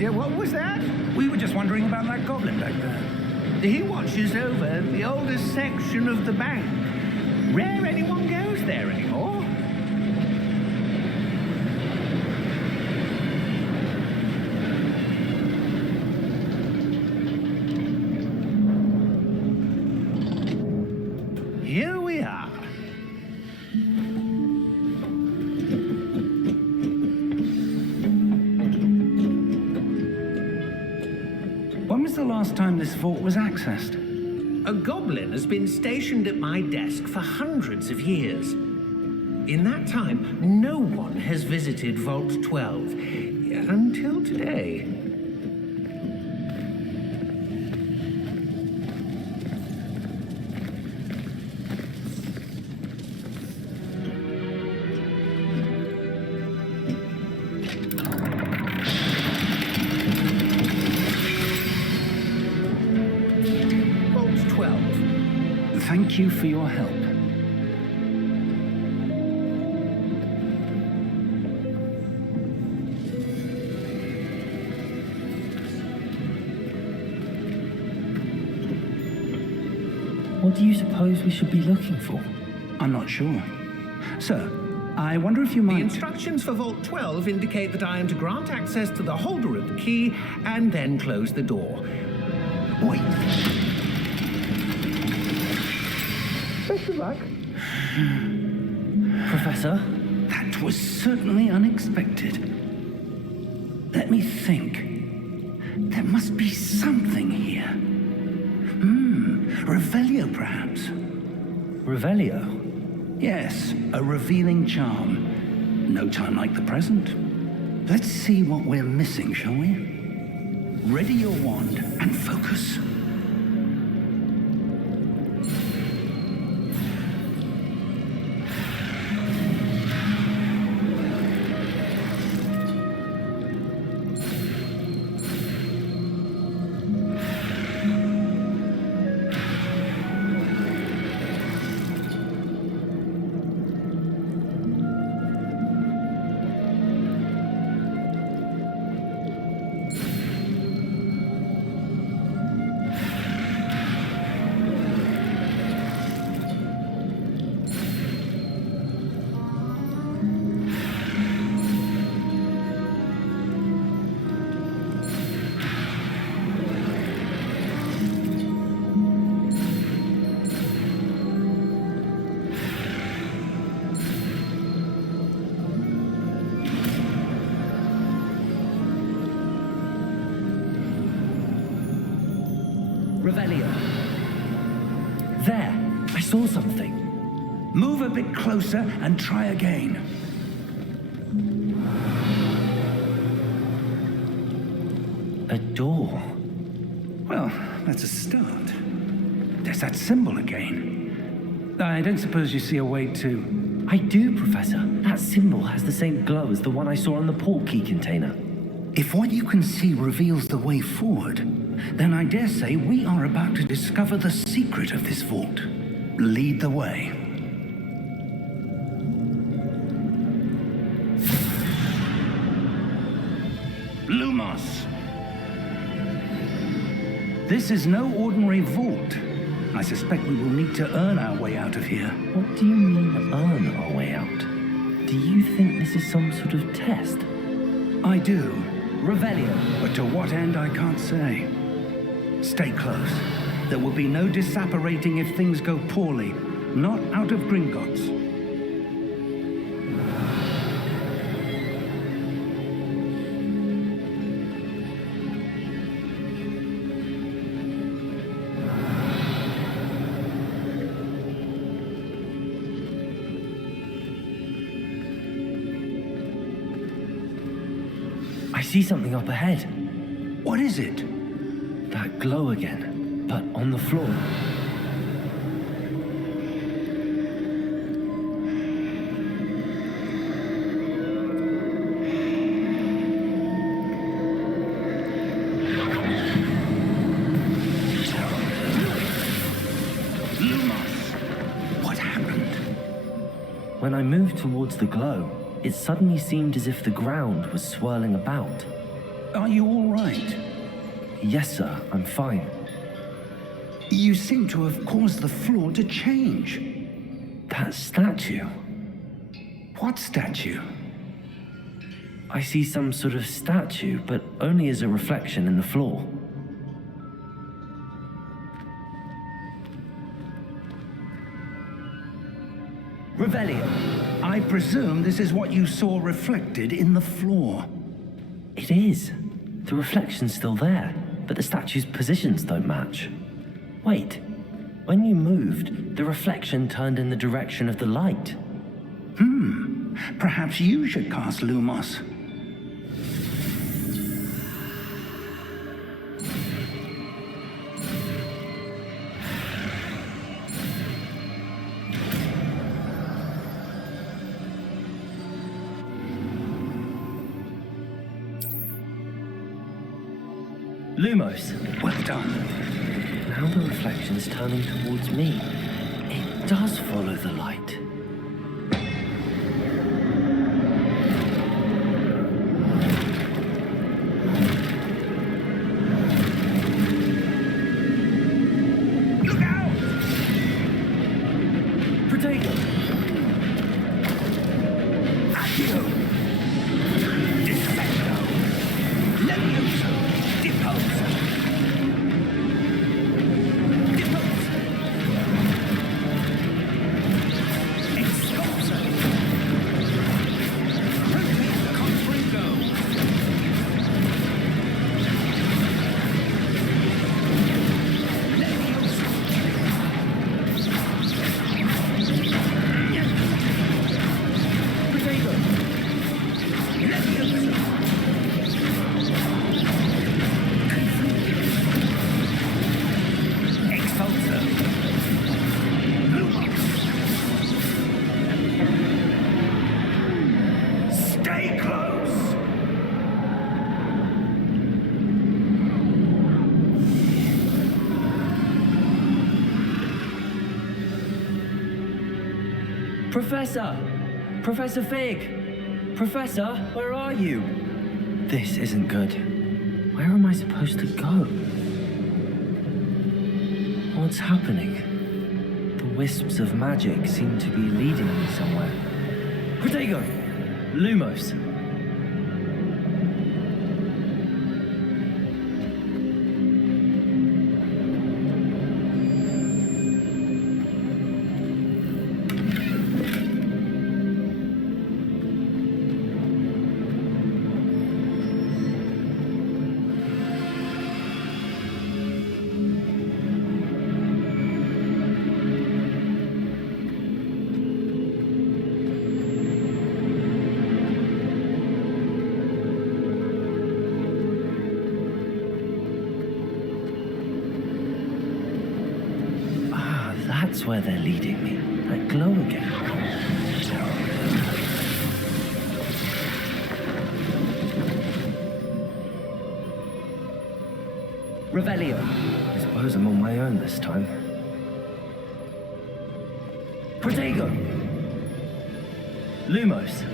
Yeah, what was that? We were just wondering about that goblin back there. He watches over the oldest section of the bank. Rare anyone goes there anymore. Here we are. When was the last time this vault was accessed? A goblin has been stationed at my desk for hundreds of years. In that time, no one has visited Vault 12 until today. Thank you for your help. What do you suppose we should be looking for? I'm not sure. Sir, I wonder if you might... The instructions for Vault 12 indicate that I am to grant access to the holder of the key and then close the door. Wait. Best of luck. Professor? That was certainly unexpected. Let me think. There must be something here. Revelio, perhaps. Revelio? Yes, a revealing charm. No time like the present. Let's see what we're missing, shall we? Ready your wand and focus. Revelio. There, I saw something. Move a bit closer and try again. A door. Well, that's a start. There's that symbol again. I don't suppose you see a way to... I do, Professor. That symbol has the same glow as the one I saw on the port key container. If what you can see reveals the way forward, then I dare say we are about to discover the secret of this vault. Lead the way. Lumos! This is no ordinary vault. I suspect we will need to earn our way out of here. What do you mean, earn our way out? Do you think this is some sort of test? I do. Revelio. But to what end, I can't say. Stay close. There will be no disapparating if things go poorly. Not out of Gringotts. I see something up ahead. What is it? That glow again, but on the floor. Lumos! What happened? When I moved towards the glow, it suddenly seemed as if the ground was swirling about. Are you all right? Yes, sir, I'm fine. You seem to have caused the floor to change. That statue. What statue? I see some sort of statue, but only as a reflection in the floor. Revelio, I presume this is what you saw reflected in the floor. It is. The reflection's still there, but the statue's positions don't match. Wait, when you moved, the reflection turned in the direction of the light. Perhaps you should cast Lumos. Lumos. Well done. Now the reflection's turning towards me. It does follow the light. Look out! Protego! Accio! Defendo! Levioso! Deposo! Deposo! Expulso! Rotate Confringo! Levioso! Protego! Levioso! Expulso! Lumos! Stay close! Professor! Professor Fig! Professor, where are you? This isn't good. Where am I supposed to go? What's happening? The wisps of magic seem to be leading me somewhere. Protego! Lumos! That's where they're leading me. That glow again. Revelio. I suppose I'm on my own this time. Protego. Lumos.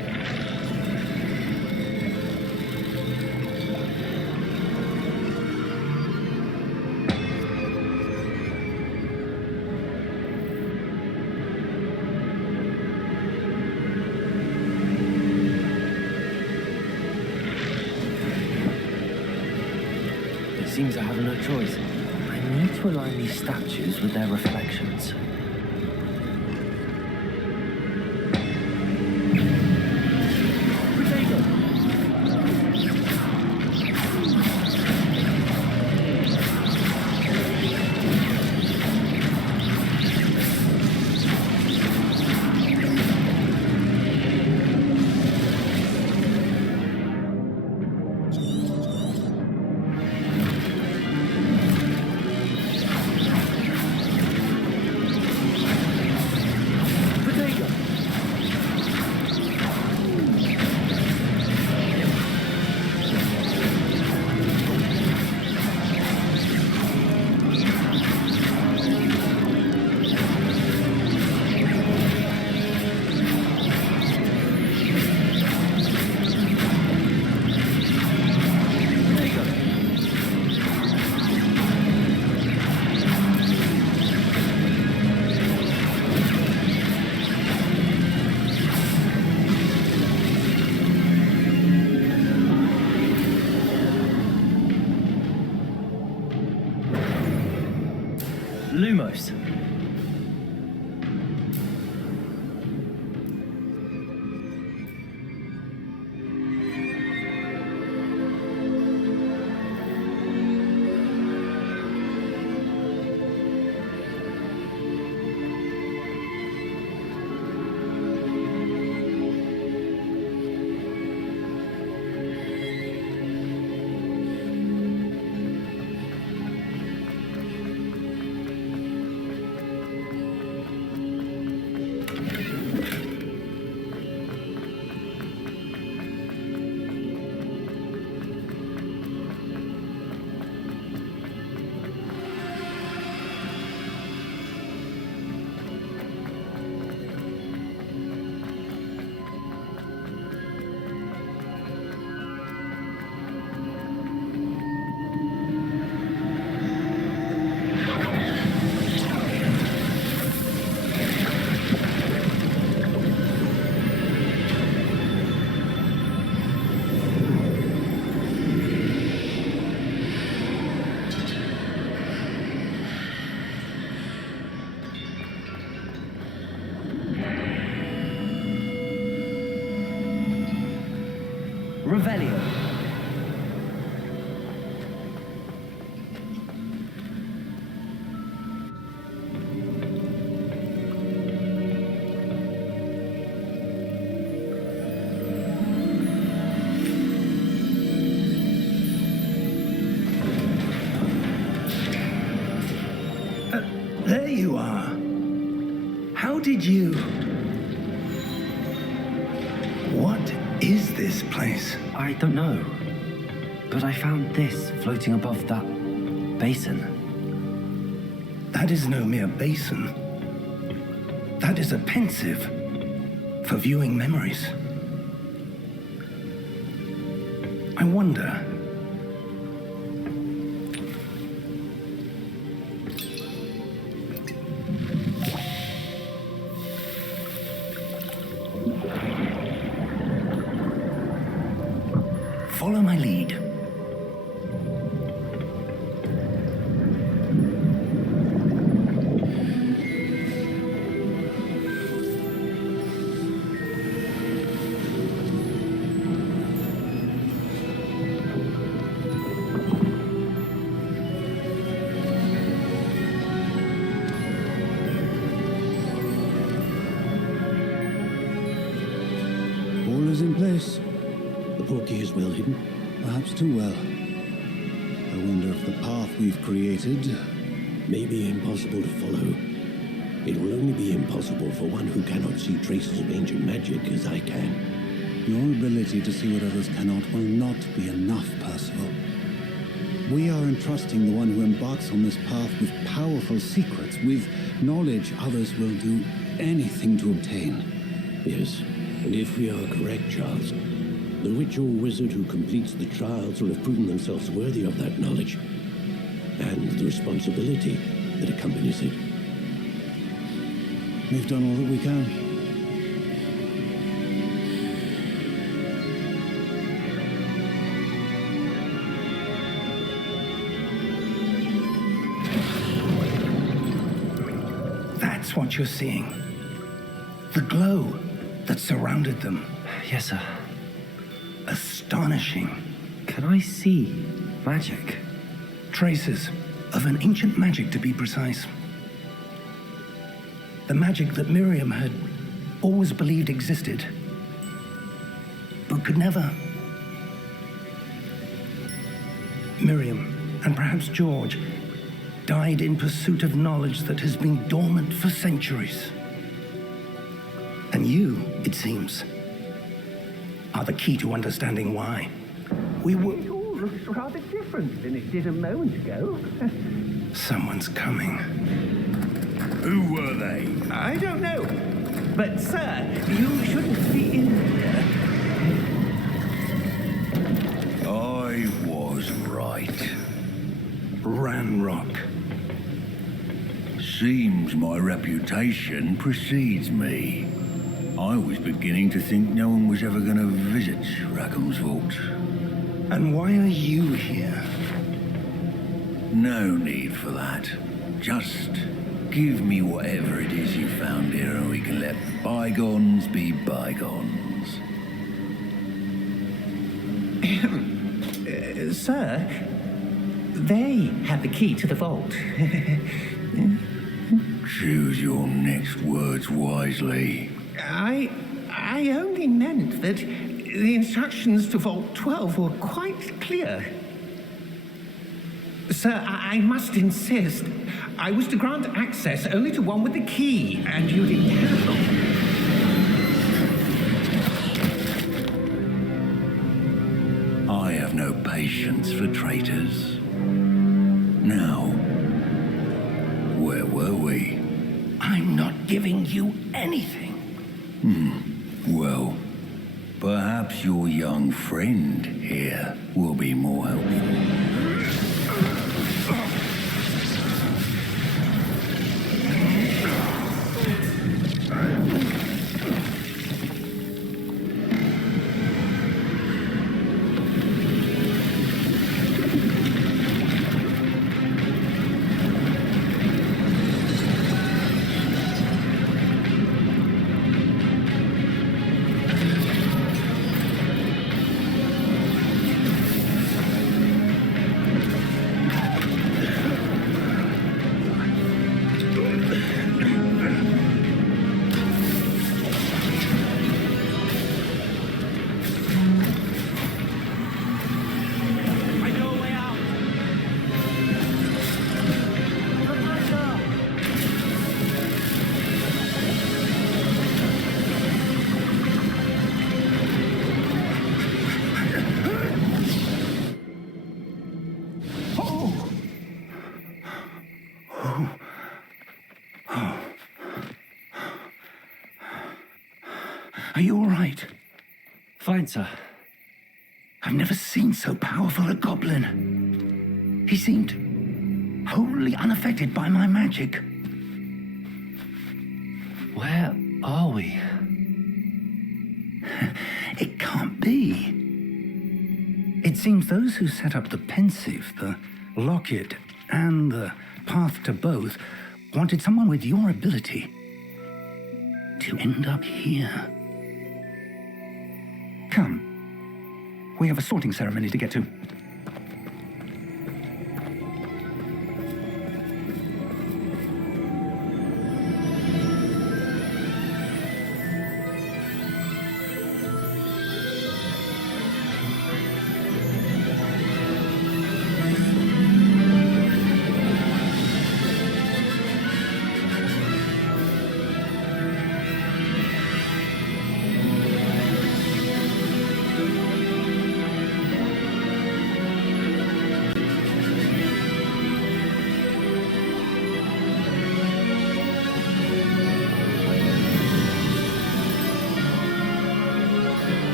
Seems I have no choice. I need to align these statues with their reflections. Lumos. Revelio. There you are. How did you... What is this place? I don't know. But I found this floating above that basin. That is no mere basin. That is a pensive for viewing memories. I wonder... Follow my lead. All is in place. The portkey is well hidden, perhaps too well. I wonder if the path we've created may be impossible to follow. It will only be impossible for one who cannot see traces of ancient magic as I can. Your ability to see what others cannot will not be enough, Percival. We are entrusting the one who embarks on this path with powerful secrets, with knowledge others will do anything to obtain. Yes, and if we are correct, Charles, the witch or wizard who completes the trials will have proven themselves worthy of that knowledge and the responsibility that accompanies it. We've done all that we can. That's what you're seeing. The glow that surrounded them. Yes, sir. Astonishing. Can I see magic? Traces of an ancient magic, to be precise. The magic that Miriam had always believed existed, but could never. Miriam, and perhaps George, died in pursuit of knowledge that has been dormant for centuries. And you, it seems, are the key to understanding why. It all looks rather different than it did a moment ago. Someone's coming. Who were they? I don't know. But, sir, you shouldn't be in here. I was right. Ranrock. Seems my reputation precedes me. I was beginning to think no one was ever going to visit Rackham's vault. And why are you here? No need for that. Just give me whatever it is you found here and we can let bygones be bygones. Sir, they have the key to the vault. Choose your next words wisely. I only meant that the instructions to Vault 12 were quite clear. Sir, I must insist. I was to grant access only to one with the key, and you didn't have them. I have no patience for traitors. Now, where were we? I'm not giving you anything. Well, perhaps your young friend here will be more helpful. Are you all right? Fine, sir. I've never seen so powerful a goblin. He seemed wholly unaffected by my magic. Where are we? It can't be. It seems those who set up the pensive, the locket, and the path to both wanted someone with your ability to end up here. Come. We have a sorting ceremony to get to.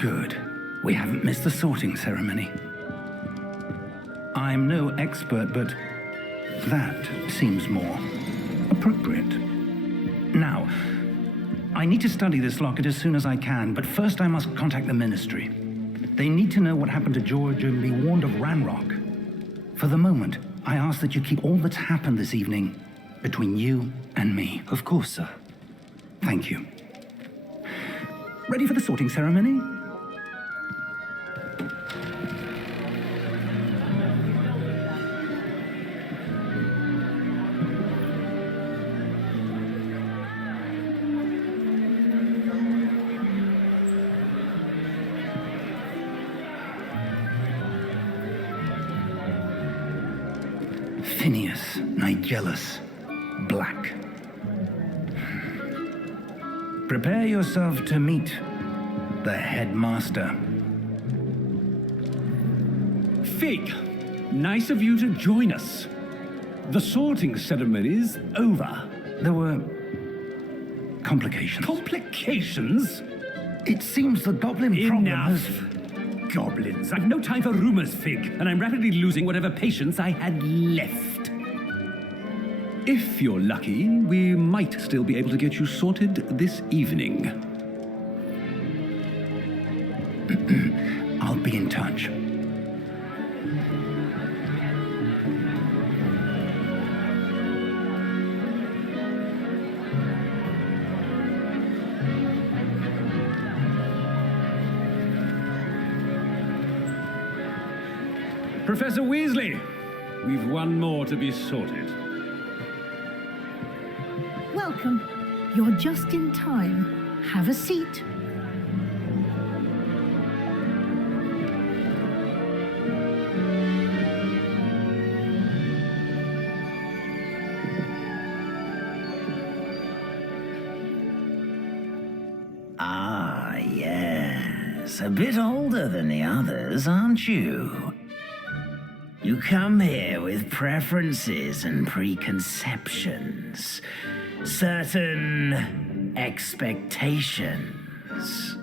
Good. We haven't missed the sorting ceremony. I'm no expert, but that seems more appropriate. Now, I need to study this locket as soon as I can, but first I must contact the Ministry. They need to know what happened to George and be warned of Ranrock. For the moment, I ask that you keep all that's happened this evening between you and me. Of course, sir. Thank you. Ready for the sorting ceremony? Phineas, Nigellus, Black. Prepare yourself to meet the headmaster. Fig, nice of you to join us. The sorting ceremony's over. There were complications. Complications? It seems the goblin problem has... Enough! Goblins. I've no time for rumors, Fig, and I'm rapidly losing whatever patience I had left. If you're lucky, we might still be able to get you sorted this evening. I'll be in touch. Professor Weasley, we've one more to be sorted. Welcome. You're just in time. Have a seat. Ah, yes. A bit older than the others, aren't you? You come here with preferences and preconceptions. Certain expectations.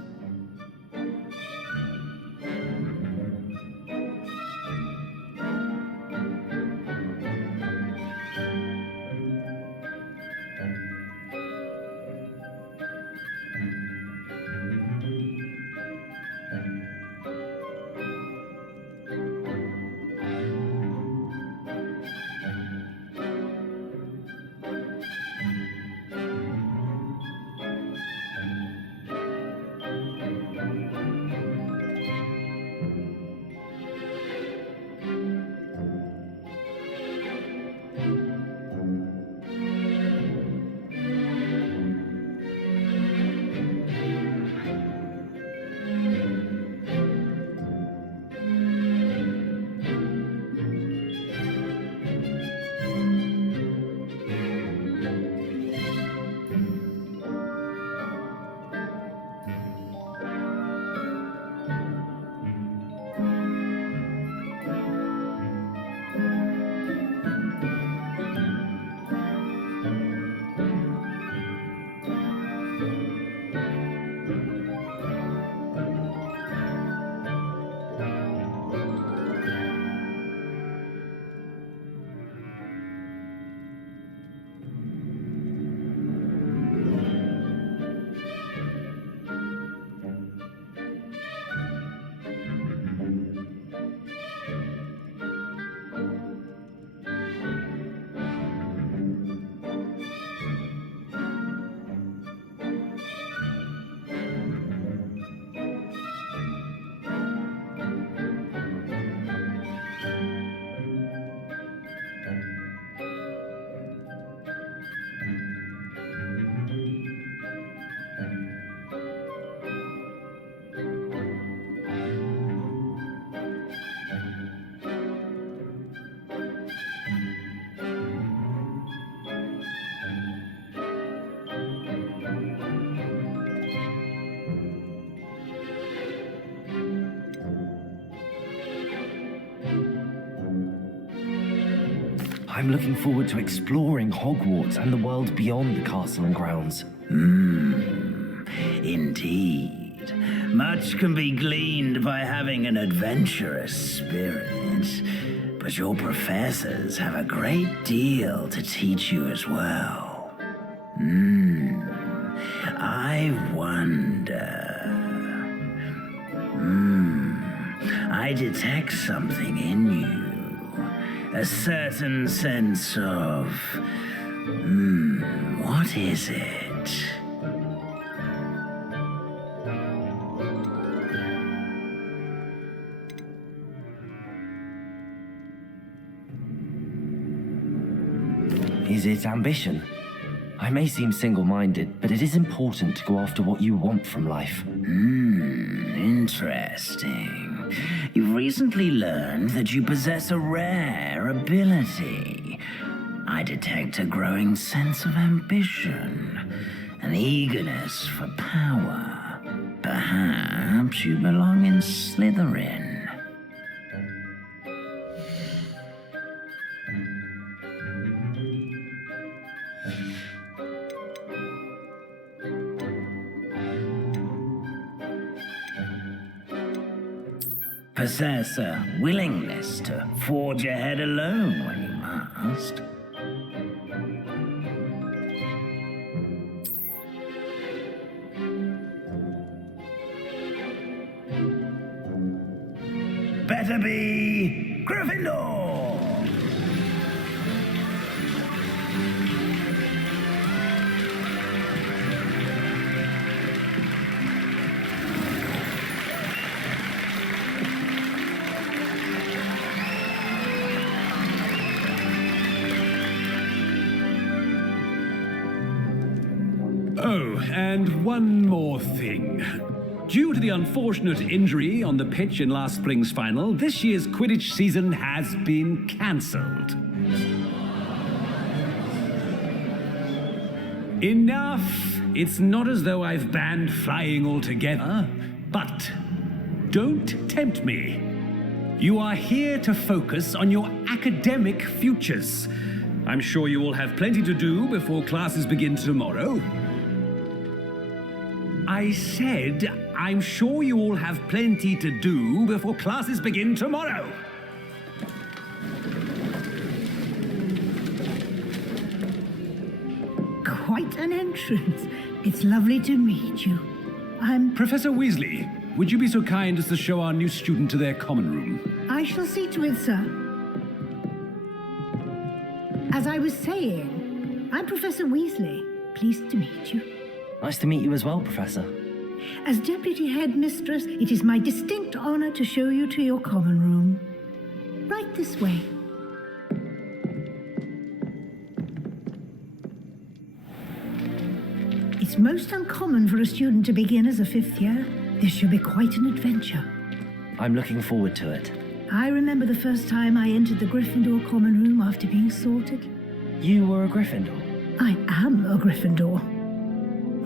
I'm looking forward to exploring Hogwarts and the world beyond the castle and grounds. Indeed. Much can be gleaned by having an adventurous spirit, but your professors have a great deal to teach you as well. I wonder... I detect something in you. A certain sense of... what is it? Is it ambition? I may seem single-minded, but it is important to go after what you want from life. Interesting. You've recently learned that you possess a rare ability. I detect a growing sense of ambition, an eagerness for power. Perhaps you belong in Slytherin. Possess a willingness to forge ahead alone when you must. Better be Gryffindor! Oh, and one more thing. Due to the unfortunate injury on the pitch in last spring's final, this year's Quidditch season has been cancelled. Enough! It's not as though I've banned flying altogether, but don't tempt me. You are here to focus on your academic futures. I'm sure you will have plenty to do before classes begin tomorrow. I said, I'm sure you all have plenty to do before classes begin tomorrow. Quite an entrance. It's lovely to meet you. I'm... Professor Weasley, would you be so kind as to show our new student to their common room? I shall see to it, sir. As I was saying, I'm Professor Weasley. Pleased to meet you. Nice to meet you as well, Professor. As Deputy Headmistress, it is my distinct honor to show you to your common room. Right this way. It's most uncommon for a student to begin as a fifth year. This should be quite an adventure. I'm looking forward to it. I remember the first time I entered the Gryffindor common room after being sorted. You were a Gryffindor? I am a Gryffindor.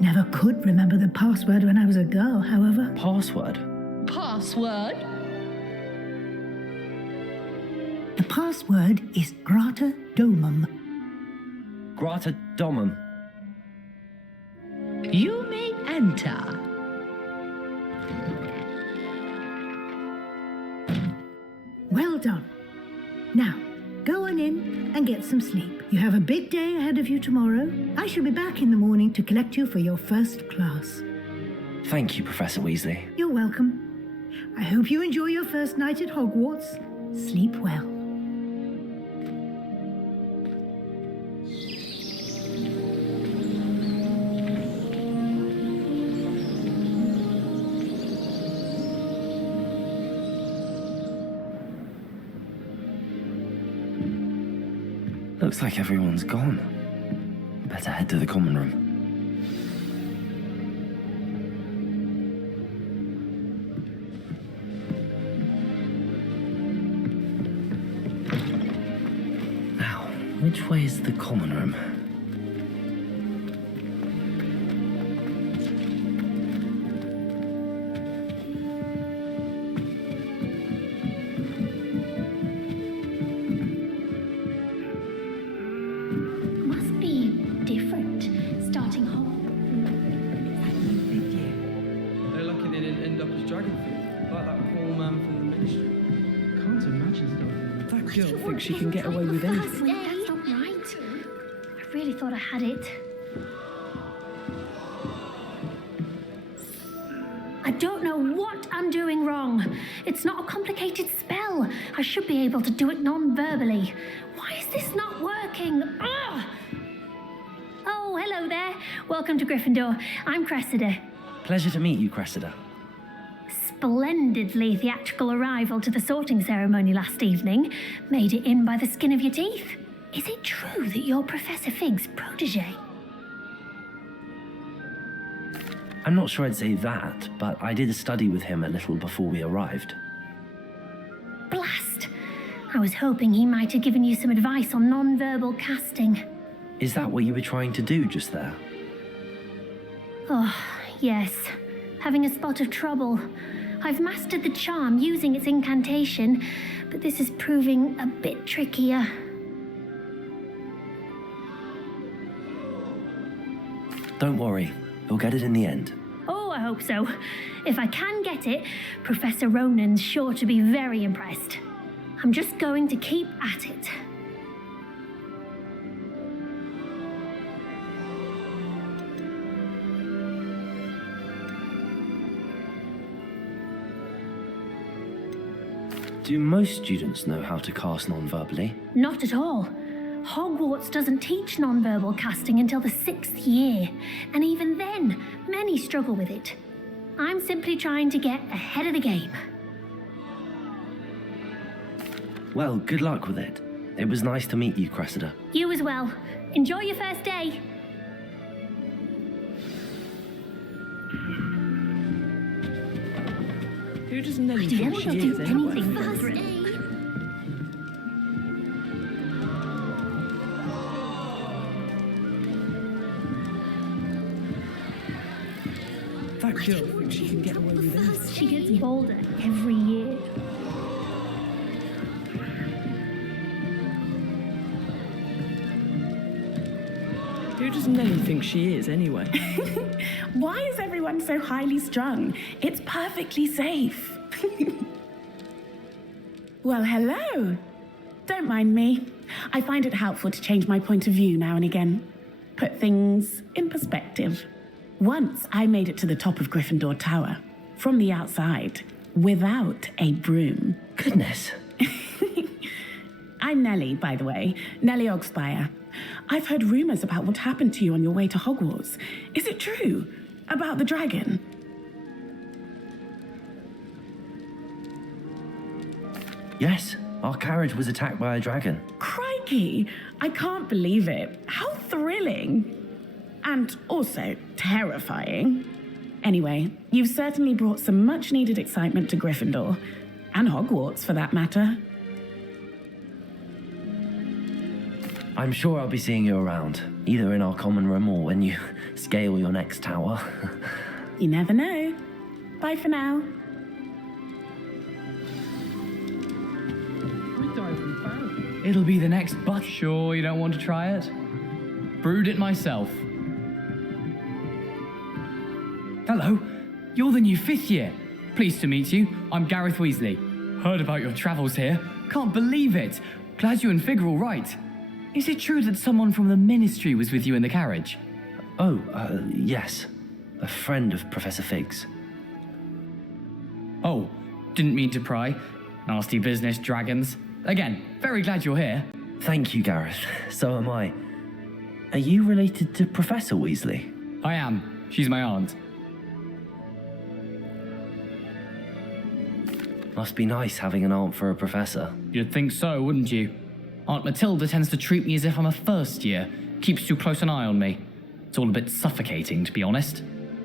Never could remember the password when I was a girl, however. Password? Password? The password is Grata Domum. Grata Domum. You may enter. Well done. Now, go on in and get some sleep. You have a big day ahead of you tomorrow. I shall be back in the morning to collect you for your first class. Thank you, Professor Weasley. You're welcome. I hope you enjoy your first night at Hogwarts. Sleep well. Looks like everyone's gone. Better head to the common room. Now, which way is the common room? Must be different, starting home. They're lucky they didn't end up as Dragonfly, like that poor man from the ministry. Can't imagine stuff. That girl thinks she can get away with anything. That's not right. I really thought I had it. I don't know what I'm doing wrong. It's not a complicated spell. I should be able to do it non-verbally. Why is this not working? Ugh! Oh, hello there. Welcome to Gryffindor. I'm Cressida. Pleasure to meet you, Cressida. Splendidly theatrical arrival to the sorting ceremony last evening. Made it in by the skin of your teeth. Is it true that you're Professor Fig's protege? I'm not sure I'd say that, but I did study with him a little before we arrived. Blast! I was hoping he might have given you some advice on non-verbal casting. Is that what you were trying to do just there? Oh, yes. having a spot of trouble. I've mastered the charm using its incantation, but this is proving a bit trickier. Don't worry, you'll get it in the end. Oh, I hope so. If I can get it, Professor Ronan's sure to be very impressed. I'm just going to keep at it. Do most students know how to cast non-verbally? Not at all. Hogwarts doesn't teach nonverbal casting until the 6th year, and even then, many struggle with it. I'm simply trying to get ahead of the game. Well, good luck with it. It was nice to meet you, Cressida. You as well. Enjoy your first day. Who does Nelly Do think she is anyway? anything for it? That girl thinks she can get away with anything. She gets bolder every year. Who does Nelly think she is anyway? Why is everyone so highly strung? It's perfectly safe. Well, hello. Don't mind me. I find it helpful to change my point of view now and again. Put things in perspective. Once I made it to the top of Gryffindor Tower, from the outside, without a broom. Goodness. I'm Nellie, by the way. Nellie Ogspire. I've heard rumors about what happened to you on your way to Hogwarts. Is it true? About the dragon? Yes, our carriage was attacked by a dragon. Crikey! I can't believe it. How thrilling! And also terrifying. Anyway, you've certainly brought some much-needed excitement to Gryffindor. And Hogwarts, for that matter. I'm sure I'll be seeing you around, either in our common room or when you scale your next tower. You never know. Bye for now. It'll be the next bus. Sure you don't want to try it? Brewed it myself. Hello, you're the new 5th year. Pleased to meet you. I'm Gareth Weasley. Heard about your travels here. Can't believe it. Glad you and Fig are all right. Is it true that someone from the Ministry was with you in the carriage? Oh, yes. A friend of Professor Fig's. Oh, didn't mean to pry. Nasty business, dragons. Again, very glad you're here. Thank you, Gareth. So am I. Are you related to Professor Weasley? I am. She's my aunt. Must be nice having an aunt for a professor. You'd think so, wouldn't you? Aunt Matilda tends to treat me as if I'm a first year. Keeps too close an eye on me. It's all a bit suffocating, to be honest.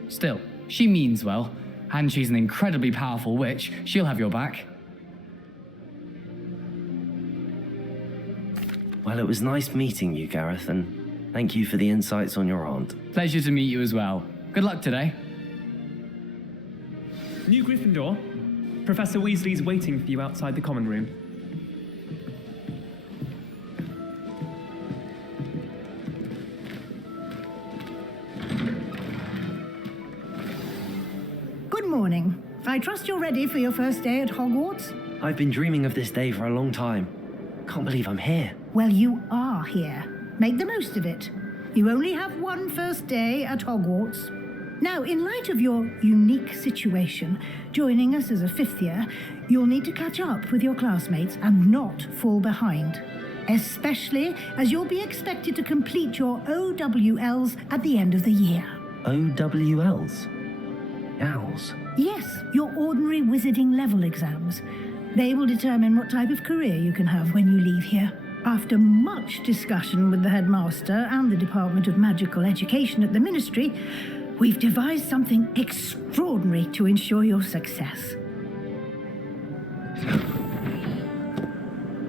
Still, she means well. And she's an incredibly powerful witch. She'll have your back. Well, it was nice meeting you, Gareth, and thank you for the insights on your aunt. Pleasure to meet you as well. Good luck today. New Gryffindor. Professor Weasley's waiting for you outside the common room. Good morning. I trust you're ready for your first day at Hogwarts? I've been dreaming of this day for a long time. Can't believe I'm here. Well, you are here. Make the most of it. You only have one first day at Hogwarts. Now, in light of your unique situation, joining us as a 5th year, you'll need to catch up with your classmates and not fall behind. Especially as you'll be expected to complete your OWLs at the end of the year. OWLs? Owls? Yes, your ordinary wizarding level exams. They will determine what type of career you can have when you leave here. After much discussion with the headmaster and the Department of Magical Education at the Ministry, we've devised something extraordinary to ensure your success.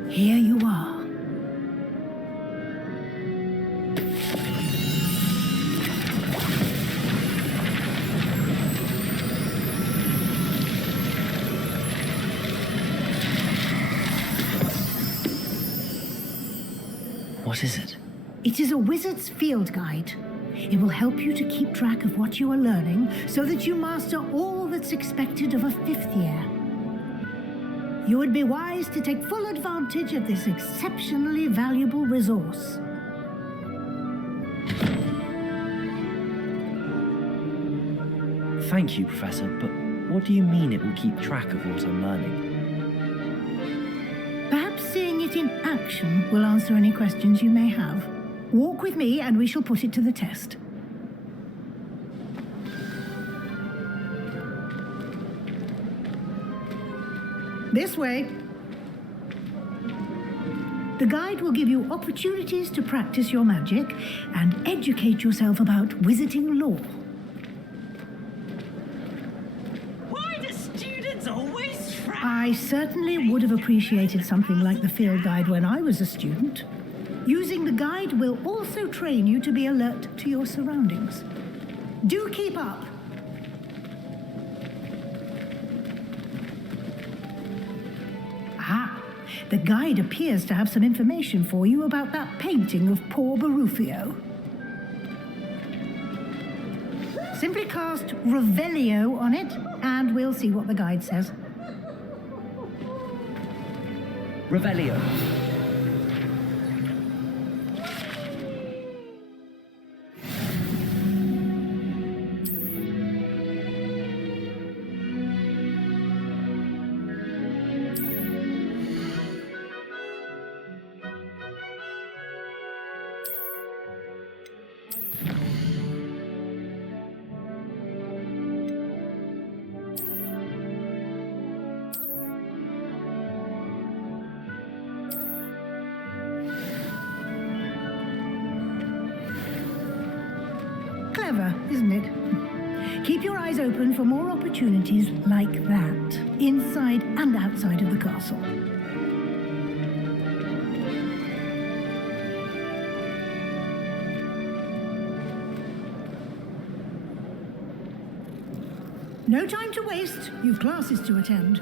Here you are. What is it? It is a wizard's field guide. It will help you to keep track of what you are learning so that you master all that's expected of a 5th year. You would be wise to take full advantage of this exceptionally valuable resource. Thank you, Professor, but what do you mean it will keep track of what I'm learning? Perhaps seeing it in action will answer any questions you may have. Walk with me and we shall put it to the test. This way. The guide will give you opportunities to practice your magic and educate yourself about wizarding lore. Why do students always frown? I certainly would have appreciated something like the field guide when I was a student. Using the guide will also train you to be alert to your surroundings. Do keep up. Ah, the guide appears to have some information for you about that painting of poor Barufio. Simply cast Revelio on it, and we'll see what the guide says. Revelio. Clever, isn't it? Keep your eyes open for more opportunities like that, inside and outside of the castle. No time to waste. You've classes to attend.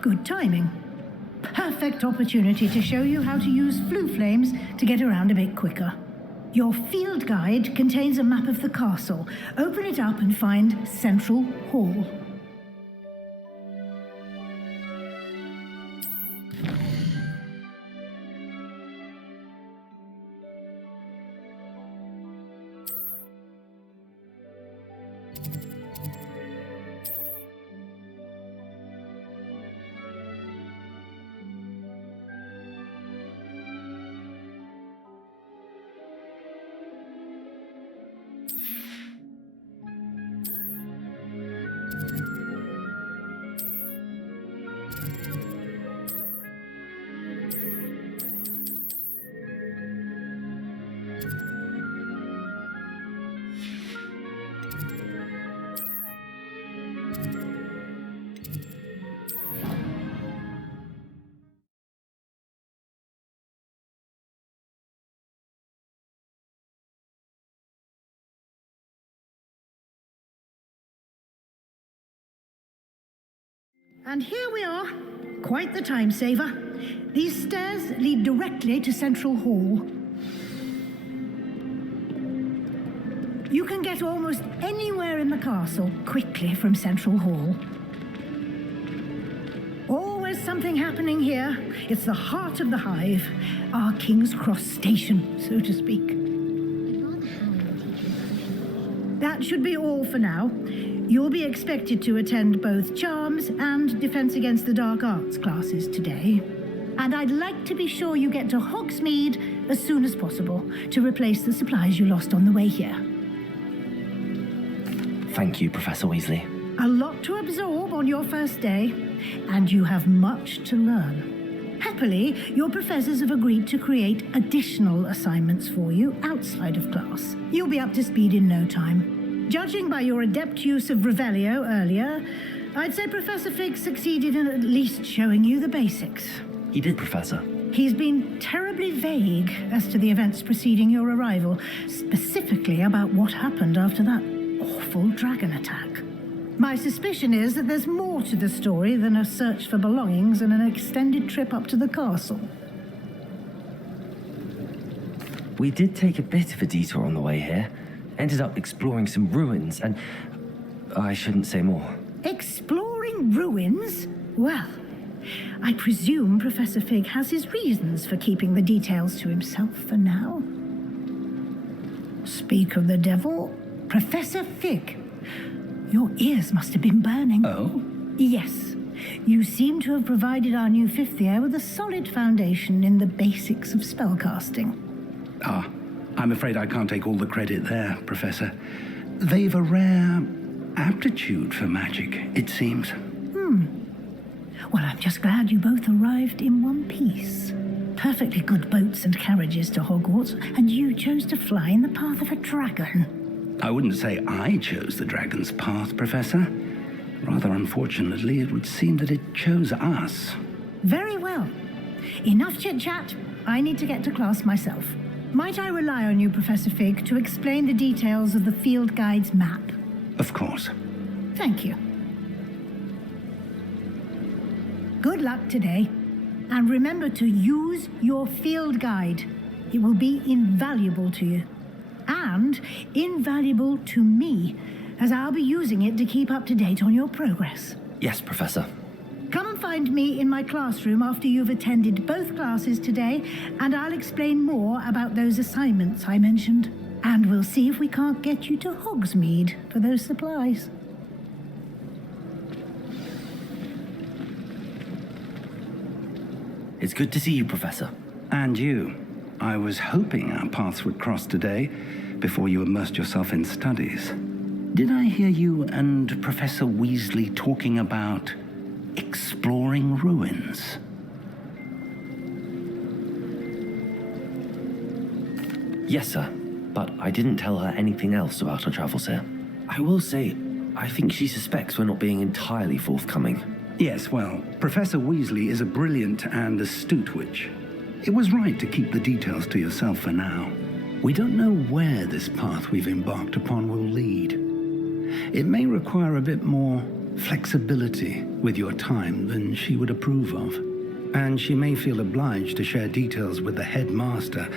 Good timing. Perfect opportunity to show you how to use flue flames to get around a bit quicker. Your field guide contains a map of the castle. Open it up and find Central Hall. And here we are. Quite the time saver. These stairs lead directly to Central Hall. You can get almost anywhere in the castle quickly from Central Hall. Always something happening here. It's the heart of the hive, our King's Cross station, so to speak. That should be all for now. You'll be expected to attend both Charms and Defense Against the Dark Arts classes today. And I'd like to be sure you get to Hogsmeade as soon as possible to replace the supplies you lost on the way here. Thank you, Professor Weasley. A lot to absorb on your first day, and you have much to learn. Happily, your professors have agreed to create additional assignments for you outside of class. You'll be up to speed in no time. Judging by your adept use of Revelio earlier, I'd say Professor Fig succeeded in at least showing you the basics. He did, Professor. He's been terribly vague as to the events preceding your arrival, specifically about what happened after that awful dragon attack. My suspicion is that there's more to the story than a search for belongings and an extended trip up to the castle. We did take a bit of a detour on the way here. Ended up exploring some ruins, and I shouldn't say more. Exploring ruins? Well, I presume Professor Fig has his reasons for keeping the details to himself for now. Speak of the devil, Professor Fig. Your ears must have been burning. Oh? Yes. You seem to have provided our new fifth year with a solid foundation in the basics of spellcasting. Ah, I'm afraid I can't take all the credit there, Professor. They've a rare aptitude for magic, it seems. Well, I'm just glad you both arrived in one piece. Perfectly good boats and carriages to Hogwarts, and you chose to fly in the path of a dragon. I wouldn't say I chose the dragon's path, Professor. Rather unfortunately, it would seem that it chose us. Very well. Enough chit-chat. I need to get to class myself. Might I rely on you, Professor Fig, to explain the details of the field guide's map? Of course. Thank you. Good luck today. And remember to use your field guide. It will be invaluable to you. And invaluable to me, as I'll be using it to keep up to date on your progress. Yes, Professor. Come and find me in my classroom after you've attended both classes today, and I'll explain more about those assignments I mentioned. And we'll see if we can't get you to Hogsmeade for those supplies. It's good to see you, Professor. And you. I was hoping our paths would cross today, before you immersed yourself in studies. Did I hear you and Professor Weasley talking about exploring ruins? Yes, sir. But I didn't tell her anything else about our travels here. I will say, I think she suspects we're not being entirely forthcoming. Yes, well, Professor Weasley is a brilliant and astute witch. It was right to keep the details to yourself for now. We don't know where this path we've embarked upon will lead. It may require a bit more flexibility with your time than she would approve of. And she may feel obliged to share details with the headmaster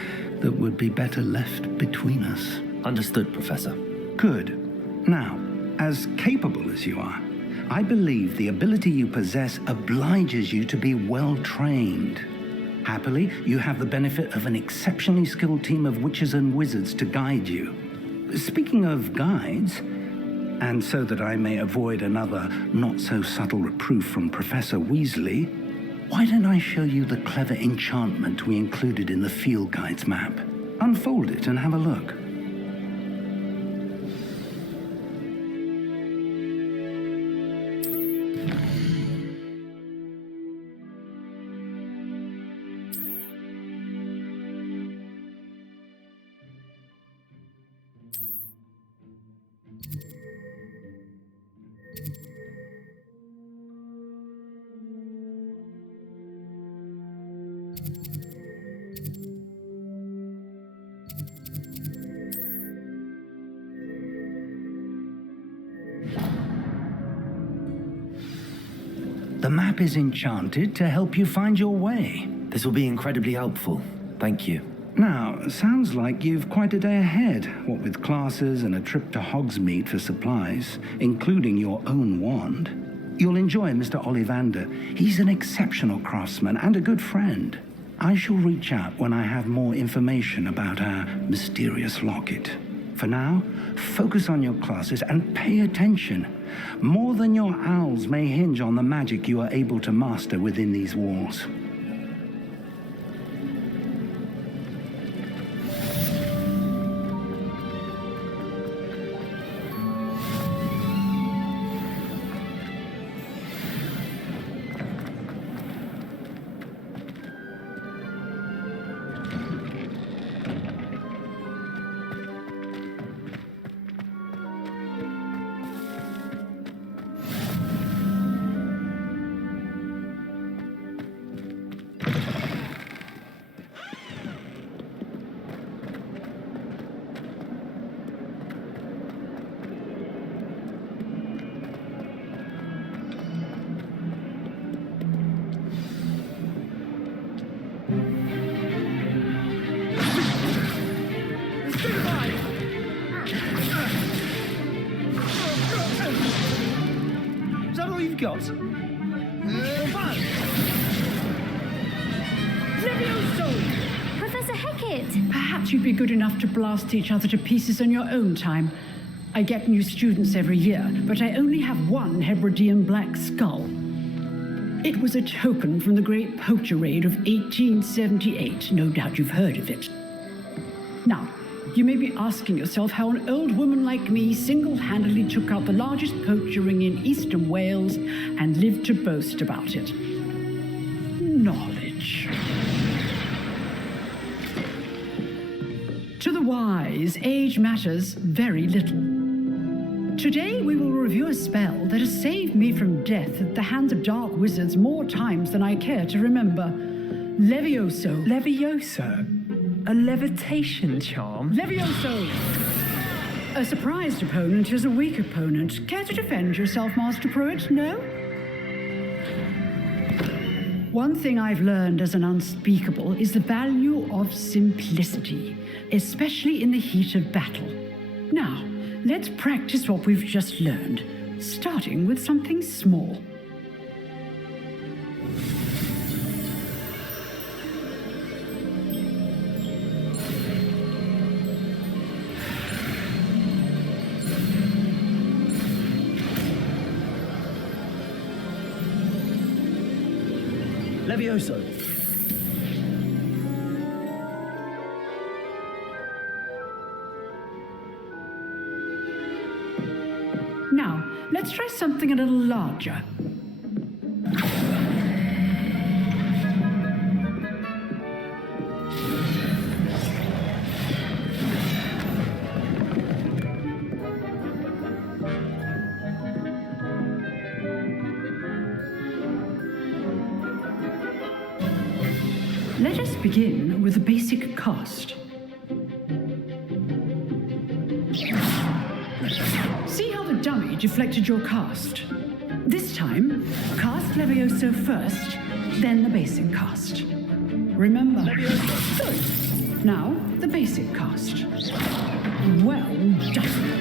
that would be better left between us. Understood, Professor. Good. Now, as capable as you are, I believe the ability you possess obliges you to be well-trained. Happily, you have the benefit of an exceptionally skilled team of witches and wizards to guide you. Speaking of guides, and so that I may avoid another not-so-subtle reproof from Professor Weasley, why don't I show you the clever enchantment we included in the field guide's map? Unfold it and have a look. The map is enchanted to help you find your way. This will be incredibly helpful. Thank you. Now, sounds like you've quite a day ahead, what with classes and a trip to Hogsmeade for supplies, including your own wand. You'll enjoy Mr. Ollivander. He's an exceptional craftsman and a good friend. I shall reach out when I have more information about our mysterious locket. For now, focus on your classes and pay attention. More than your owls may hinge on the magic you are able to master within these walls. Is that all you've got? Professor Hecat! Perhaps you'd be good enough to blast each other to pieces on your own time. I get new students every year, but I only have one Hebridean black skull. It was a token from the Great Poacher Raid of 1878. No doubt you've heard of it. Now, you may be asking yourself how an old woman like me single-handedly took out the largest poacher ring in eastern Wales and lived to boast about it. Knowledge. To the wise, age matters very little. Today we will review a spell that has saved me from death at the hands of dark wizards more times than I care to remember. Levioso. Levioso? A levitation charm? Levioso! A surprised opponent is a weak opponent. Care to defend yourself, Master Pruitt? No? One thing I've learned as an unspeakable is the value of simplicity, especially in the heat of battle. Now, let's practice what we've just learned, starting with something small. Levioso. Now, let's try something a little larger. Let us begin with a basic cast. See how the dummy deflected your cast? This time, cast Levioso first, then the basic cast. Remember? Levioso. Good. Now, the basic cast. Well done.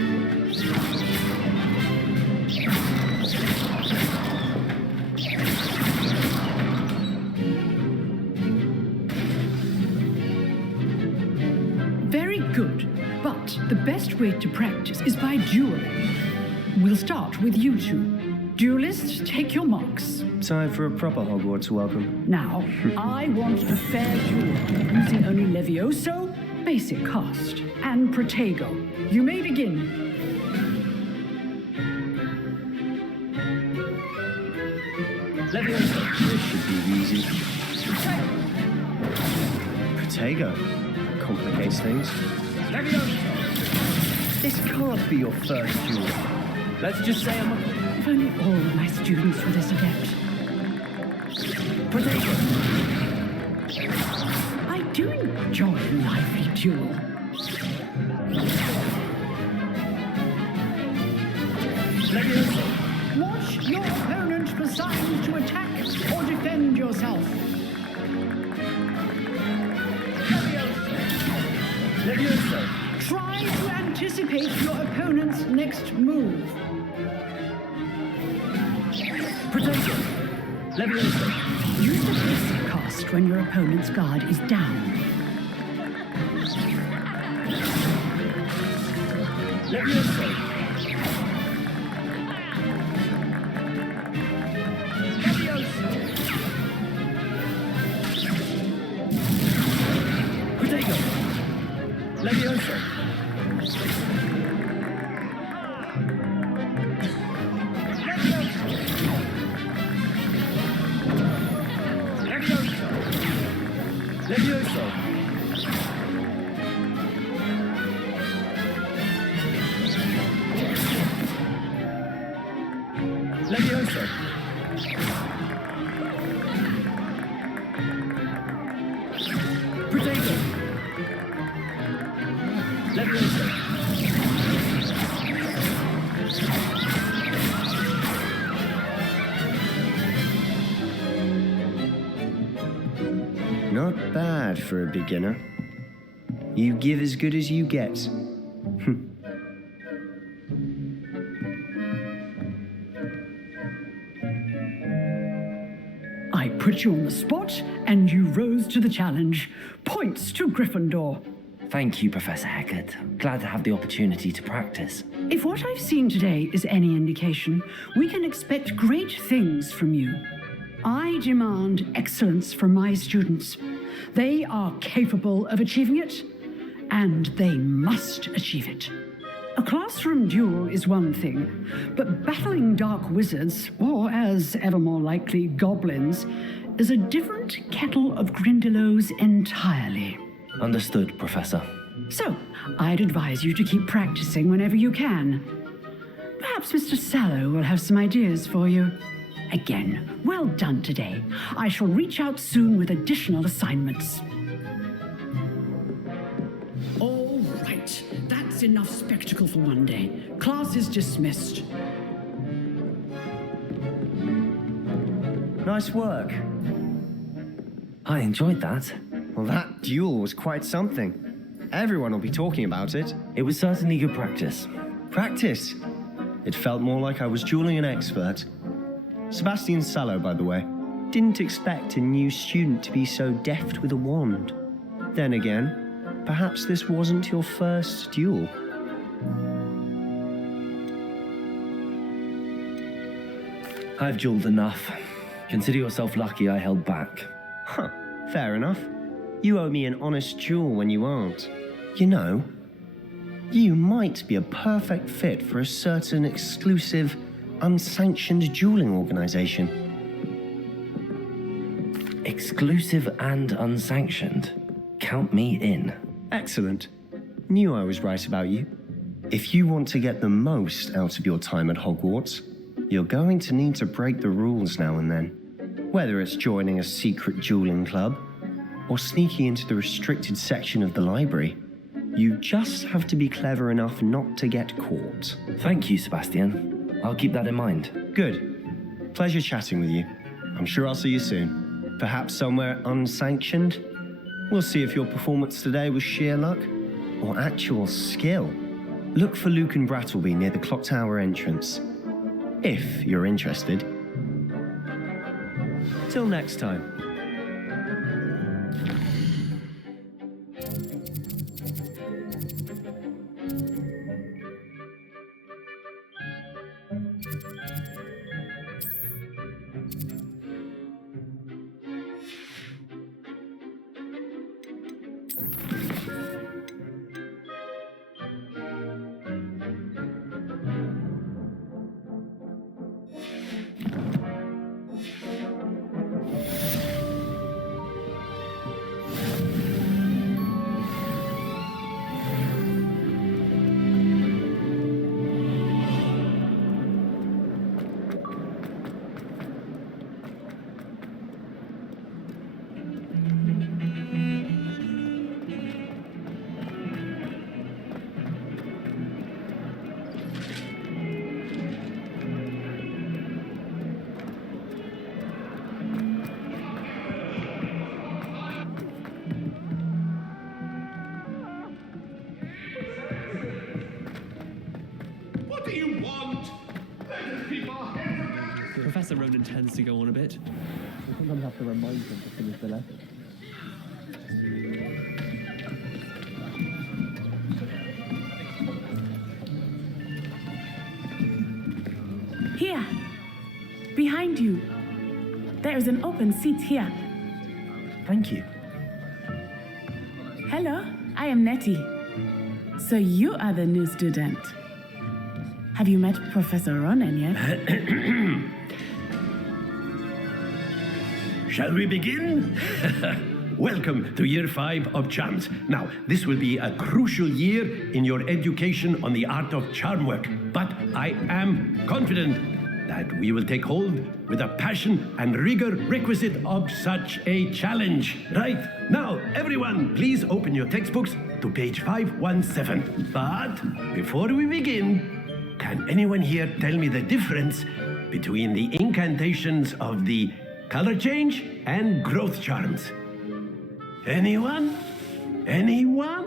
Good, but the best way to practice is by dueling. We'll start with you two. Duelists, take your marks. Time for a proper Hogwarts welcome. Now, I want a fair duel, using only Levioso, basic cast, and Protego. You may begin. Levioso. This should be easy. Protego. Complicates things. Levioso! This can't be your first duel. Let's just say I'm a... If only all my students were this adept. Protego! I do enjoy a lively duel. Levioso! Watch your opponent decide to attack or defend yourself. Levioso! Try to anticipate your opponent's next move. Protego! Levioso! Use the basic cast when your opponent's guard is down. Levioso! Levioso! Levioso! Levioso! Protego! Levioso! Not bad for a beginner. You give as good as you get. I put you on the spot, and you rose to the challenge. Points to Gryffindor. Thank you, Professor Hecat. Glad to have the opportunity to practice. If what I've seen today is any indication, we can expect great things from you. I demand excellence from my students. They are capable of achieving it, and they must achieve it. A classroom duel is one thing, but battling dark wizards, or as ever more likely, goblins, is a different kettle of Grindylows entirely. Understood, Professor. So, I'd advise you to keep practicing whenever you can. Perhaps Mr. Sallow will have some ideas for you. Again, well done today. I shall reach out soon with additional assignments. All right, that's enough spectacle for one day. Class is dismissed. Nice work. I enjoyed that. Well, that duel was quite something. Everyone will be talking about it. It was certainly good practice. Practice? It felt more like I was dueling an expert. Sebastian Sallow, by the way. Didn't expect a new student to be so deft with a wand. Then again, perhaps this wasn't your first duel. I've dueled enough. Consider yourself lucky I held back. Huh, fair enough. You owe me an honest duel when you aren't. You know, you might be a perfect fit for a certain exclusive, unsanctioned dueling organization. Exclusive and unsanctioned? Count me in. Excellent. Knew I was right about you. If you want to get the most out of your time at Hogwarts, you're going to need to break the rules now and then. Whether it's joining a secret dueling club, or sneaking into the restricted section of the library, you just have to be clever enough not to get caught. Thank you, Sebastian. I'll keep that in mind. Good. Pleasure chatting with you. I'm sure I'll see you soon. Perhaps somewhere unsanctioned? We'll see if your performance today was sheer luck or actual skill. Look for Luke and Brattleby near the clock tower entrance, if you're interested. Till next time. Professor Ronan tends to go on a bit. We sometimes have to remind him to finish the lesson. Here, behind you. There is an open seat here. Thank you. Hello, I am Nettie. So you are the new student. Have you met Professor Ronan yet? Shall we begin? Welcome to Year 5 of Charms. Now, this will be a crucial year in your education on the art of charm work, but I am confident that we will take hold with the passion and rigor requisite of such a challenge. Right, now, everyone, please open your textbooks to page 517. But before we begin, can anyone here tell me the difference between the incantations of the color change and growth charms? Anyone? Anyone?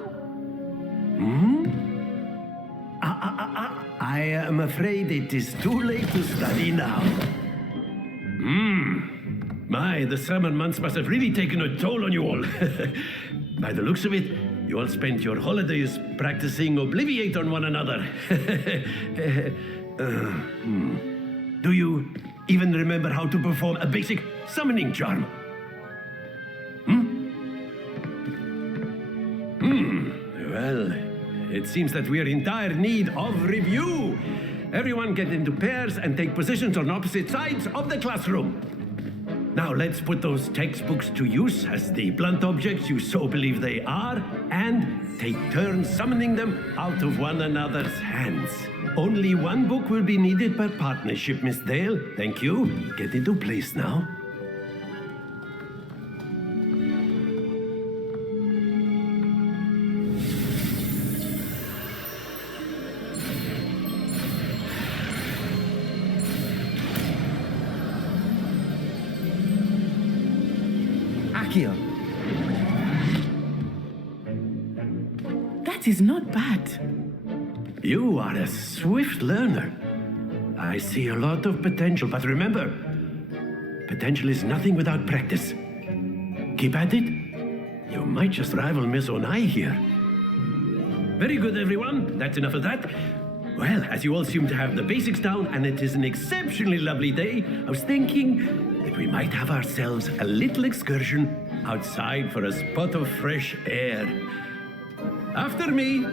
I am afraid it is too late to study now. My, the summer months must have really taken a toll on you all. By the looks of it, you all spent your holidays practicing Obliviate on one another. Do you even remember how to perform a basic summoning charm? Well, it seems that we are in dire need of review. Everyone get into pairs and take positions on opposite sides of the classroom. Now let's put those textbooks to use as the blunt objects you so believe they are, and take turns summoning them out of one another's hands. Only one book will be needed per partnership, Miss Dale. Thank you. Get into place now. Accio. That is not bad. You are a swift learner. I see a lot of potential, but remember, potential is nothing without practice. Keep at it. You might just rival Miss Onai here. Very good, everyone. That's enough of that. Well, as you all seem to have the basics down, and it is an exceptionally lovely day, I was thinking that we might have ourselves a little excursion outside for a spot of fresh air. After me.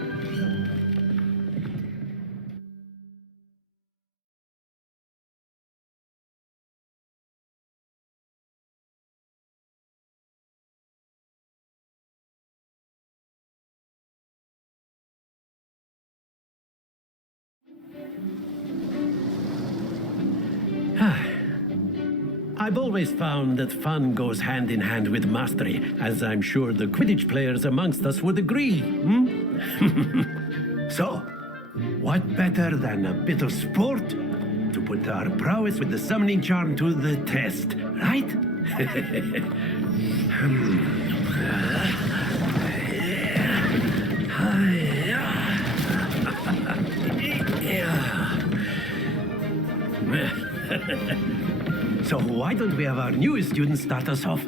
I've always found that fun goes hand in hand with mastery, as I'm sure the Quidditch players amongst us would agree. So, what better than a bit of sport to put our prowess with the summoning charm to the test, right? So why don't we have our newest student start us off?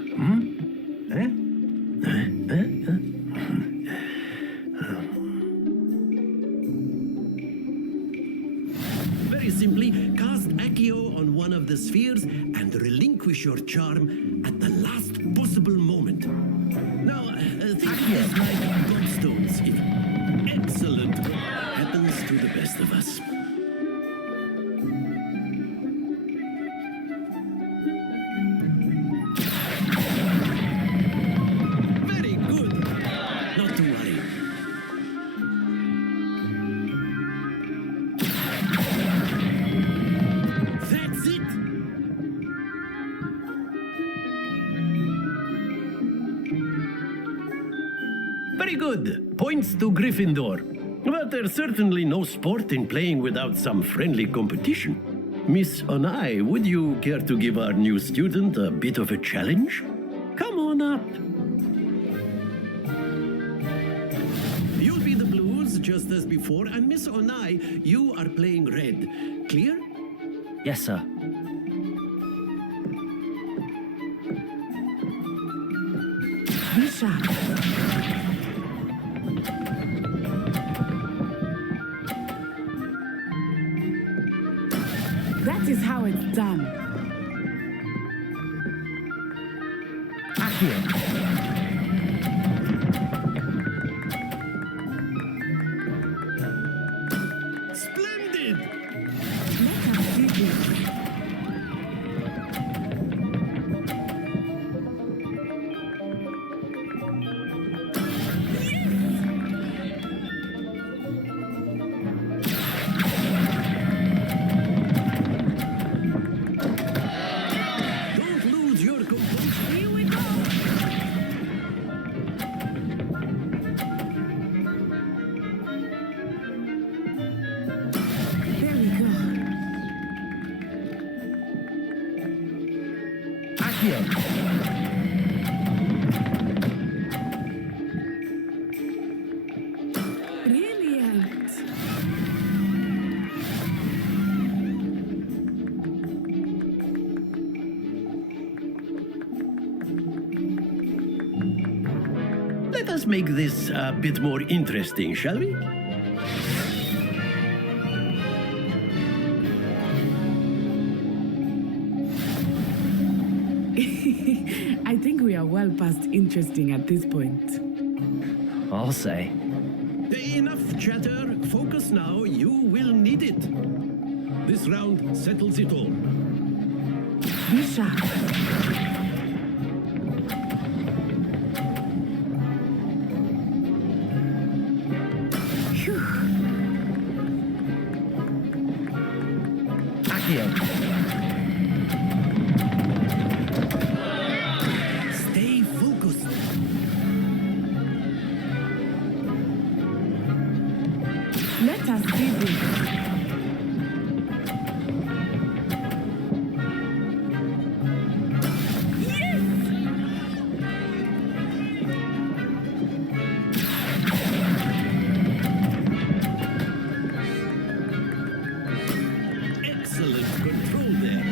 Very simply, cast Accio on one of the spheres and relinquish your charm at the last possible moment. Now, think of this like gobstones. If excellent happens to the best of us. Very good. Points to Gryffindor. But there's certainly no sport in playing without some friendly competition. Miss Onai, would you care to give our new student a bit of a challenge? Come on up. You'll be the blues just as before, and Miss Onai, you are playing red. Clear? Yes, sir. Lisa. That is how it's done. Accio. Splendid! Let us do this. us make this a bit more interesting, shall we? I think we are well past interesting at this point. I'll say. Enough chatter. Focus now. You will need it. This round settles it all. Be sharp. Stay focused. Let us see this. Excellent control there.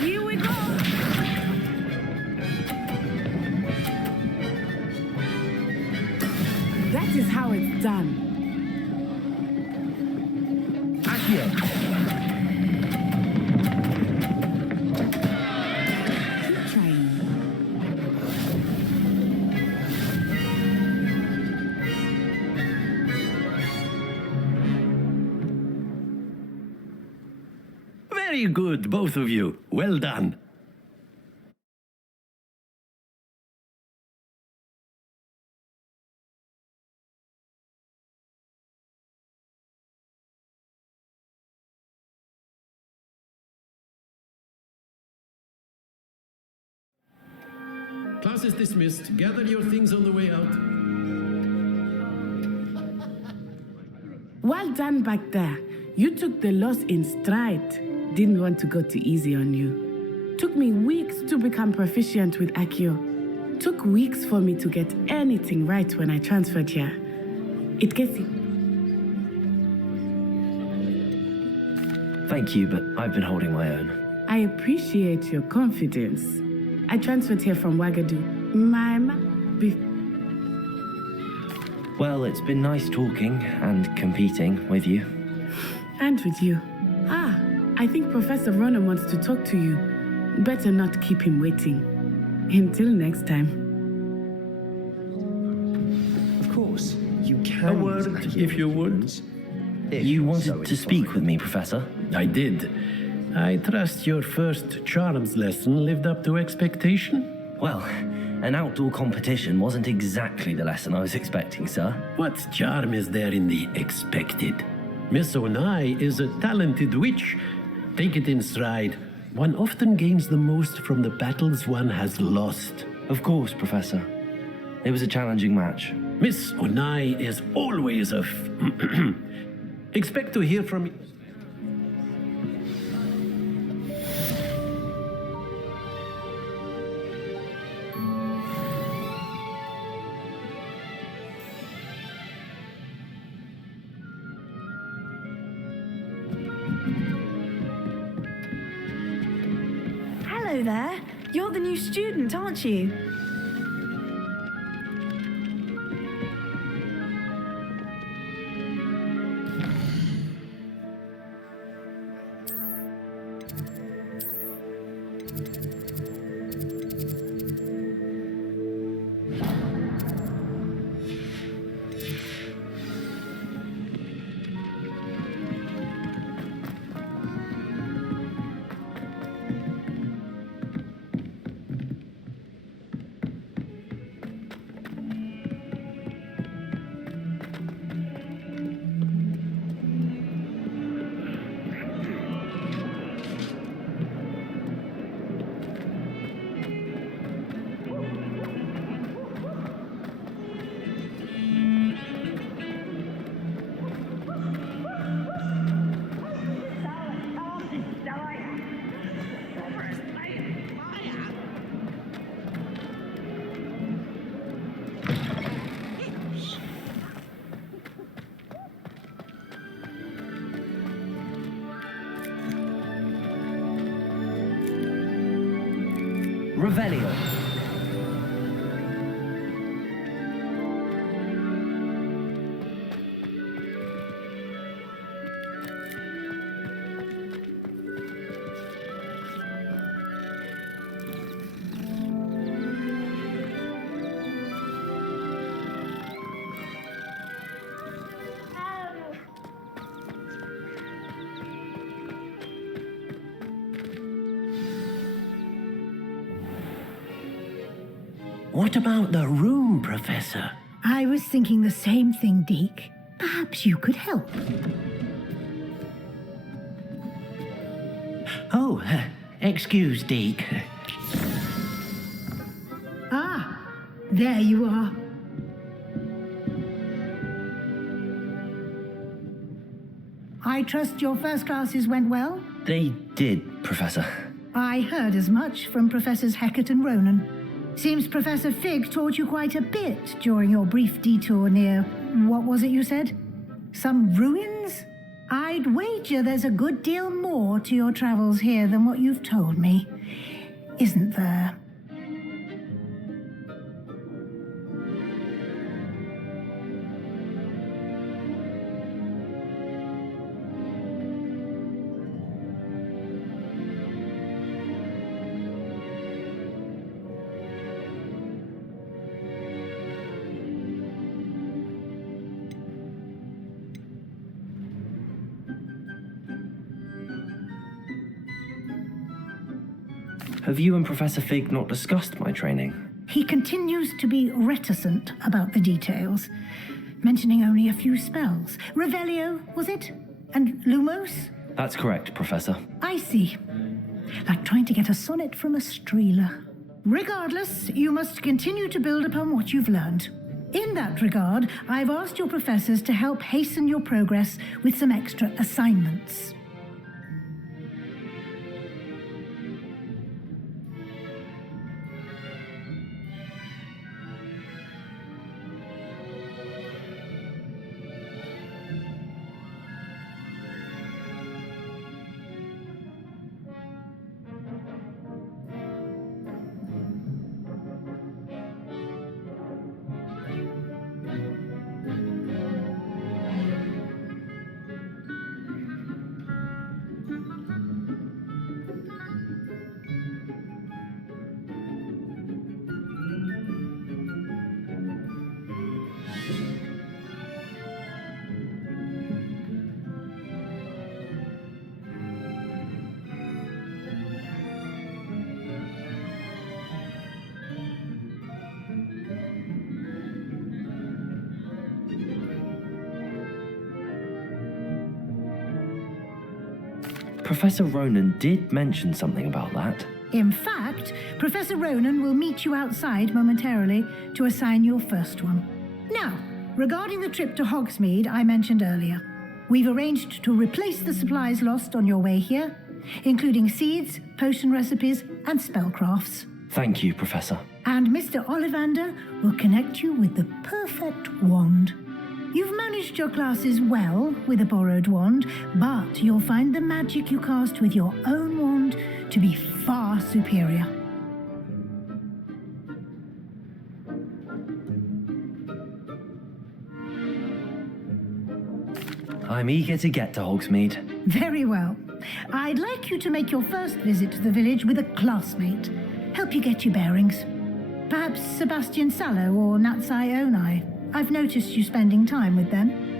Here we go. That is how it's done. Keep trying. Very good, both of you. Well done. Class is dismissed. Gather your things on the way out. Well done back there. You took the loss in stride. Didn't want to go too easy on you. Took me weeks to become proficient with Accio. Took weeks for me to get anything right when I transferred here. It gets it. Thank you, but I've been holding my own. I appreciate your confidence. I transferred here from Wagadu. Well, it's been nice talking and competing with you. And with you. I think Professor Ronan wants to talk to you. Better not keep him waiting. Until next time. Of course, you can. A word, if you would. You wanted to speak with me, Professor? I did. I trust your first charms lesson lived up to expectation? Well, an outdoor competition wasn't exactly the lesson I was expecting, sir. What charm is there in the expected? Miss Onai is a talented witch. Take it in stride. One often gains the most from the battles one has lost. Of course, Professor. It was a challenging match. Miss Onai is always a expect to hear from me. Hello there. You're the new student, aren't you? Revelio. What about the room, Professor? I was thinking the same thing, Deke. Perhaps you could help. Oh, excuse, Deke. Ah, there you are. I trust your first classes went well? They did, Professor. I heard as much from Professors Hecat and Ronan. Seems Professor Fig taught you quite a bit during your brief detour near... what was it you said? Some ruins? I'd wager there's a good deal more to your travels here than what you've told me. Isn't there? Have you and Professor Fig not discussed my training? He continues to be reticent about the details, mentioning only a few spells. Revelio, was it? And Lumos? That's correct, Professor. I see. Like trying to get a sonnet from a streeler. Regardless, you must continue to build upon what you've learned. In that regard, I've asked your professors to help hasten your progress with some extra assignments. Professor Ronan did mention something about that. In fact, Professor Ronan will meet you outside momentarily to assign your first one. Now, regarding the trip to Hogsmeade I mentioned earlier, we've arranged to replace the supplies lost on your way here, including seeds, potion recipes, and spellcrafts. Thank you, Professor. And Mr. Ollivander will connect you with the perfect wand. You've managed your classes well with a borrowed wand, but you'll find the magic you cast with your own wand to be far superior. I'm eager to get to Hogsmeade. Very well. I'd like you to make your first visit to the village with a classmate. Help you get your bearings. Perhaps Sebastian Sallow or Natsai Onai. I've noticed you spending time with them.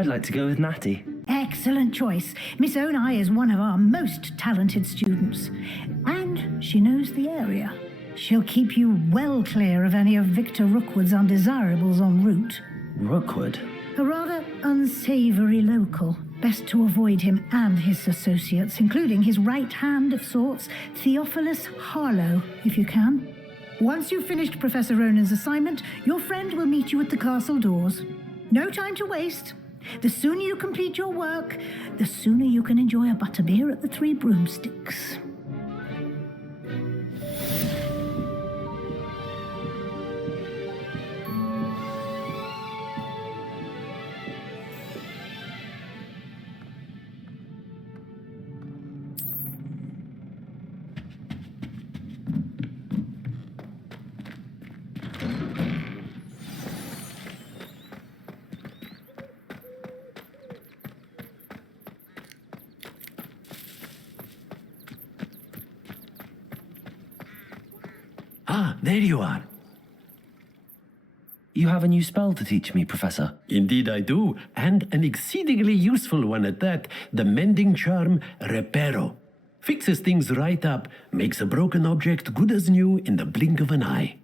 I'd like to go with Natty. Excellent choice. Miss Onai is one of our most talented students. And she knows the area. She'll keep you well clear of any of Victor Rookwood's undesirables en route. Rookwood? A rather unsavory local. Best to avoid him and his associates, including his right hand of sorts, Theophilus Harlow, if you can. Once you've finished Professor Ronan's assignment, your friend will meet you at the castle doors. No time to waste. The sooner you complete your work, the sooner you can enjoy a butterbeer at the Three Broomsticks. Ah, there you are. You have a new spell to teach me, Professor. Indeed I do, and an exceedingly useful one at that. The mending charm, Reparo. Fixes things right up, makes a broken object good as new in the blink of an eye.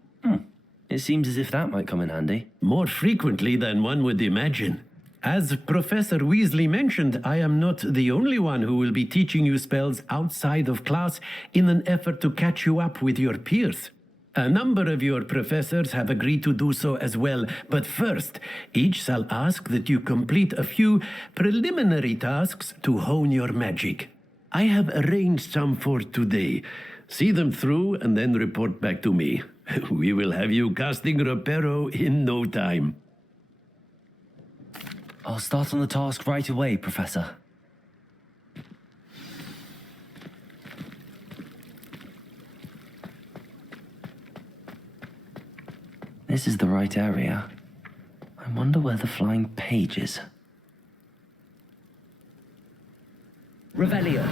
It seems as if that might come in handy. More frequently than one would imagine. As Professor Weasley mentioned, I am not the only one who will be teaching you spells outside of class in an effort to catch you up with your peers. A number of your professors have agreed to do so as well, but first, each shall ask that you complete a few preliminary tasks to hone your magic. I have arranged some for today. See them through and then report back to me. We will have you casting Reparo in no time. I'll start on the task right away, Professor. This is the right area. I wonder where the flying page is. Revelio.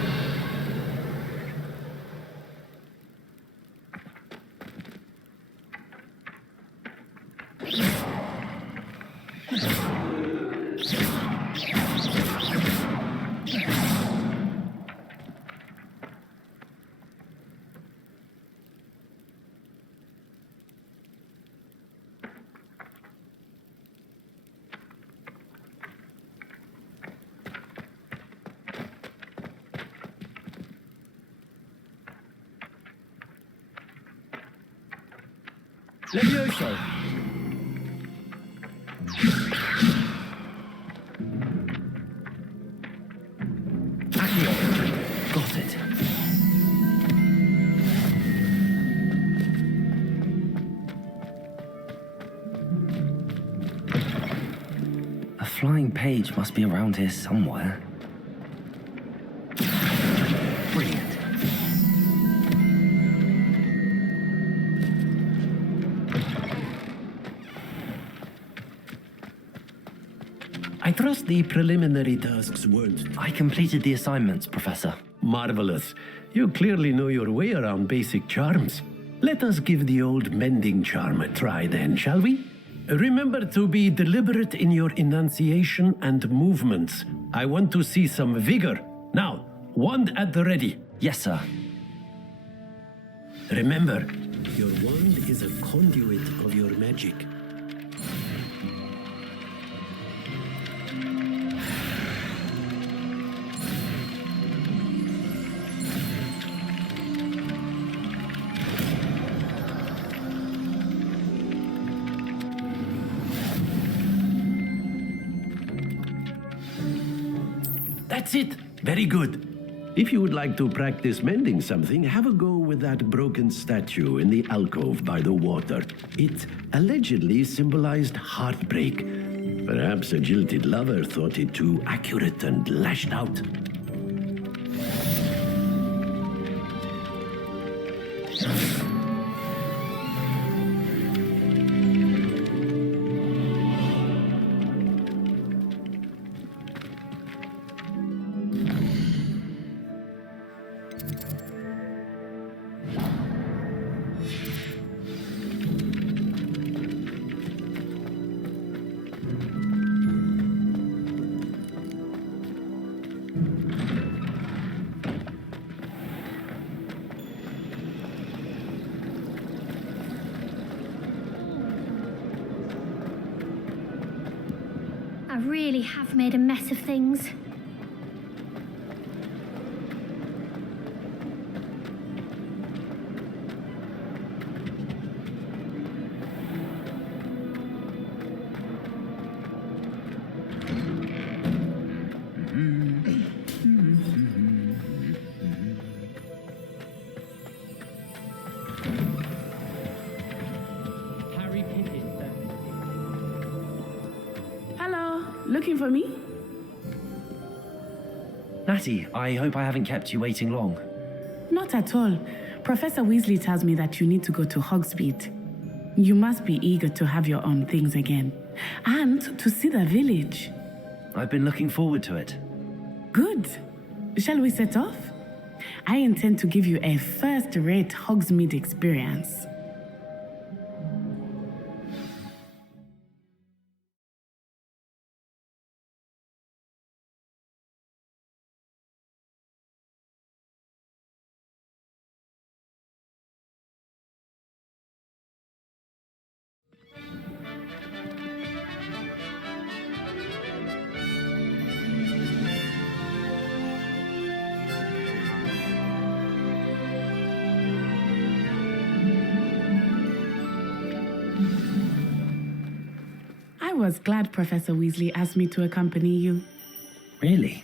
Levioso. Got it. A flying page must be around here somewhere. Brilliant. I trust the preliminary tasks weren't... I completed the assignments, Professor. Marvelous. You clearly know your way around basic charms. Let us give the old mending charm a try then, shall we? Remember to be deliberate in your enunciation and movements. I want to see some vigor. Now, wand at the ready. Yes, sir. Remember, your wand is a conduit of your magic. That's it. Very good. If you would like to practice mending something, have a go with that broken statue in the alcove by the water. It allegedly symbolized heartbreak. Perhaps a jilted lover thought it too accurate and lashed out. I really have made a mess of things. Looking for me? Natty, I hope I haven't kept you waiting long. Not at all. Professor Weasley tells me that you need to go to Hogsmeade. You must be eager to have your own things again. And to see the village. I've been looking forward to it. Good. Shall we set off? I intend to give you a first-rate Hogsmeade experience. was glad Professor Weasley asked me to accompany you. Really?